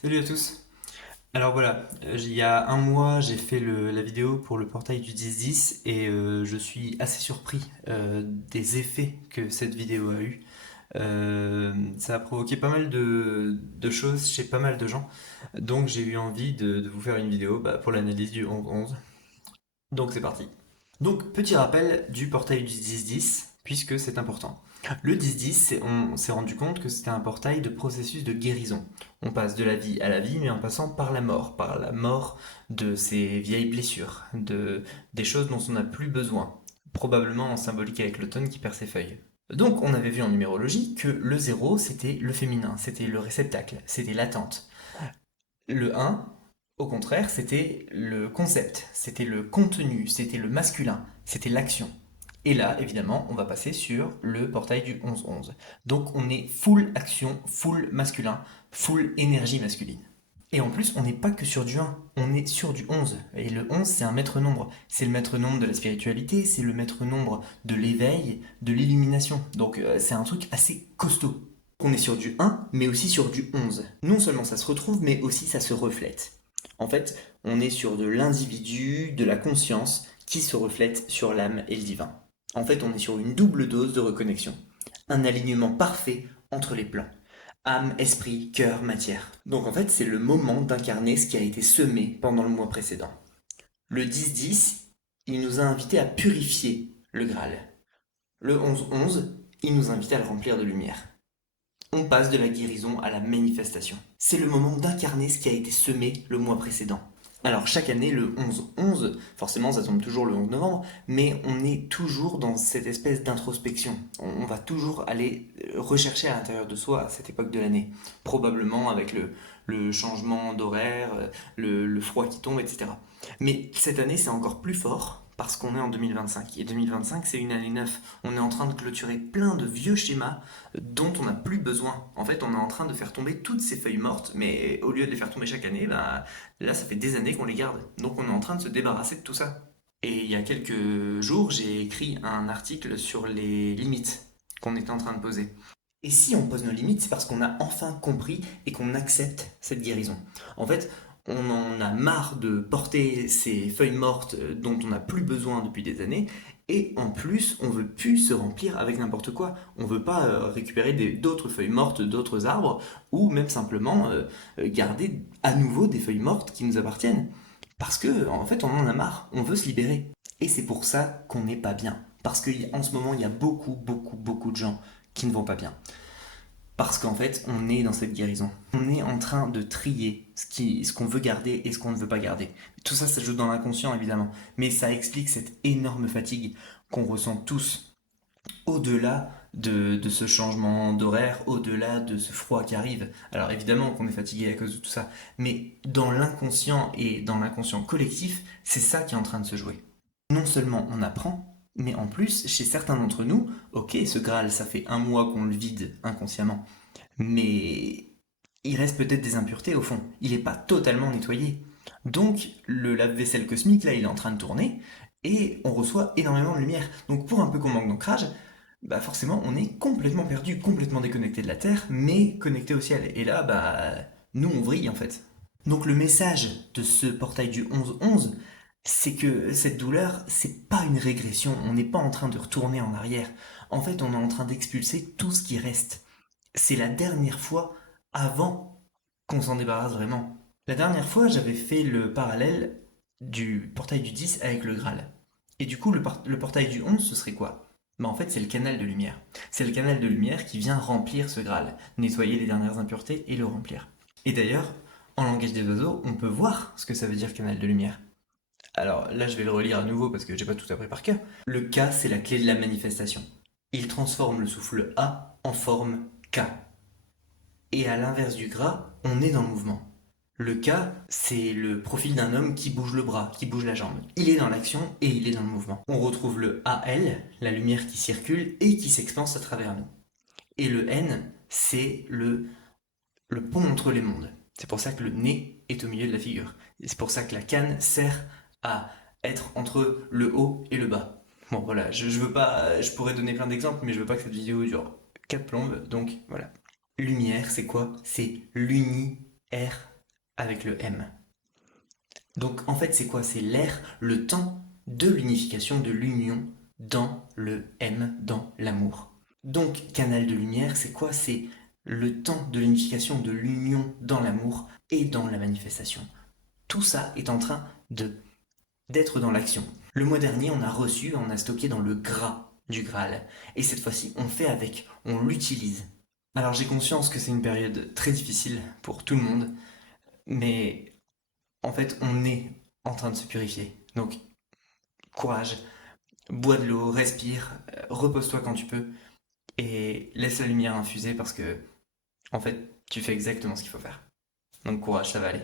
Salut à tous. Alors voilà, il y a un mois, j'ai fait la vidéo pour le portail du 10-10 et je suis assez surpris des effets que cette vidéo a eu. Ça a provoqué pas mal de choses chez pas mal de gens. Donc j'ai eu envie de vous faire une vidéo pour l'analyse du 11-11. Donc c'est parti. Donc petit rappel du portail du 10-10, puisque c'est important. Le 10-10, on s'est rendu compte que c'était un portail de processus de guérison. On passe de la vie à la vie, mais en passant par la mort de ces vieilles blessures, des choses dont on n'a plus besoin, probablement en symbolique avec l'automne qui perd ses feuilles. Donc on avait vu en numérologie que le 0, c'était le féminin, c'était le réceptacle, c'était l'attente. Le un, au contraire, c'était le concept, c'était le contenu, c'était le masculin, c'était l'action. Et là, évidemment, on va passer sur le portail du 11-11. Donc on est full action, full masculin, full énergie masculine. Et en plus, on n'est pas que sur du 1, on est sur du 11. Et le 11, c'est un maître nombre. C'est le maître nombre de la spiritualité, c'est le maître nombre de l'éveil, de l'illumination. Donc c'est un truc assez costaud. On est sur du 1, mais aussi sur du 11. Non seulement ça se retrouve, mais aussi ça se reflète. En fait, on est sur de l'individu, de la conscience, qui se reflète sur l'âme et le divin. En fait, on est sur une double dose de reconnexion. Un alignement parfait entre les plans. Âme, esprit, cœur, matière. Donc en fait, c'est le moment d'incarner ce qui a été semé pendant le mois précédent. Le 10-10, il nous a invités à purifier le Graal. Le 11-11, il nous invite à le remplir de lumière. On passe de la guérison à la manifestation. C'est le moment d'incarner ce qui a été semé le mois précédent. Alors chaque année, le 11-11, forcément ça tombe toujours le 11 novembre, mais on est toujours dans cette espèce d'introspection. On va toujours aller rechercher à l'intérieur de soi à cette époque de l'année. Probablement avec le changement d'horaire, le froid qui tombe, etc. Mais cette année c'est encore plus fort parce qu'on est en 2025. Et 2025 c'est une année neuve. On est en train de clôturer plein de vieux schémas dont on n'a plus besoin. En fait, on est en train de faire tomber toutes ces feuilles mortes, mais au lieu de les faire tomber chaque année, là, ça fait des années qu'on les garde. Donc, on est en train de se débarrasser de tout ça. Et il y a quelques jours, j'ai écrit un article sur les limites qu'on était en train de poser. Et si on pose nos limites, c'est parce qu'on a enfin compris et qu'on accepte cette guérison. En fait, on en a marre de porter ces feuilles mortes dont on n'a plus besoin depuis des années. Et en plus, on veut plus se remplir avec n'importe quoi. On veut pas récupérer d'autres feuilles mortes d'autres arbres ou même simplement garder à nouveau des feuilles mortes qui nous appartiennent. Parce que en fait, on en a marre. On veut se libérer. Et c'est pour ça qu'on n'est pas bien. Parce qu'en ce moment, il y a beaucoup, beaucoup, beaucoup de gens qui ne vont pas bien. Parce qu'en fait, on est dans cette guérison. On est en train de trier ce qu'on veut garder et ce qu'on ne veut pas garder. Tout ça, ça joue dans l'inconscient, évidemment. Mais ça explique cette énorme fatigue qu'on ressent tous au-delà de ce changement d'horaire, au-delà de ce froid qui arrive. Alors évidemment qu'on est fatigué à cause de tout ça. Mais dans l'inconscient et dans l'inconscient collectif, c'est ça qui est en train de se jouer. Non seulement on apprend, mais en plus, chez certains d'entre nous, ok, ce Graal, ça fait un mois qu'on le vide inconsciemment, mais il reste peut-être des impuretés au fond. Il n'est pas totalement nettoyé. Donc le lave-vaisselle cosmique, là, il est en train de tourner, et on reçoit énormément de lumière. Donc pour un peu qu'on manque d'ancrage, forcément, on est complètement perdu, complètement déconnecté de la Terre, mais connecté au ciel. Et là, nous, on vrille en fait. Donc le message de ce portail du 11-11, c'est que cette douleur, c'est pas une régression, on n'est pas en train de retourner en arrière. En fait, on est en train d'expulser tout ce qui reste. C'est la dernière fois avant qu'on s'en débarrasse vraiment. La dernière fois, j'avais fait le parallèle du portail du 10 avec le Graal. Et du coup, le portail du 11, ce serait quoi? En fait, c'est le canal de lumière. C'est le canal de lumière qui vient remplir ce Graal, nettoyer les dernières impuretés et le remplir. Et d'ailleurs, en langage des oiseaux, on peut voir ce que ça veut dire canal de lumière. Alors là, je vais le relire à nouveau parce que j'ai pas tout appris par cœur. Le K, c'est la clé de la manifestation. Il transforme le souffle A en forme K. Et à l'inverse du gras, on est dans le mouvement. Le K, c'est le profil d'un homme qui bouge le bras, qui bouge la jambe. Il est dans l'action et il est dans le mouvement. On retrouve le AL, la lumière qui circule et qui s'expanse à travers nous. Et le N, c'est le pont entre les mondes. C'est pour ça que le nez est au milieu de la figure. Et c'est pour ça que la canne sert à être entre le haut et le bas. Bon voilà, je veux pas, je pourrais donner plein d'exemples, mais je veux pas que cette vidéo dure 4 plombes, donc voilà. Lumière, c'est quoi? C'est l'unité. R avec le M. Donc en fait, c'est quoi? C'est l'ère, le temps de l'unification, de l'union dans le M, dans l'amour. Donc canal de lumière, c'est quoi? C'est le temps de l'unification, de l'union dans l'amour et dans la manifestation. Tout ça est en train d'être dans l'action. Le mois dernier, on a stocké dans le gras du Graal. Et cette fois-ci, on fait avec, on l'utilise. Alors j'ai conscience que c'est une période très difficile pour tout le monde, mais en fait, on est en train de se purifier. Donc, courage, bois de l'eau, respire, repose-toi quand tu peux, et laisse la lumière infuser parce que, en fait, tu fais exactement ce qu'il faut faire. Donc, courage, ça va aller.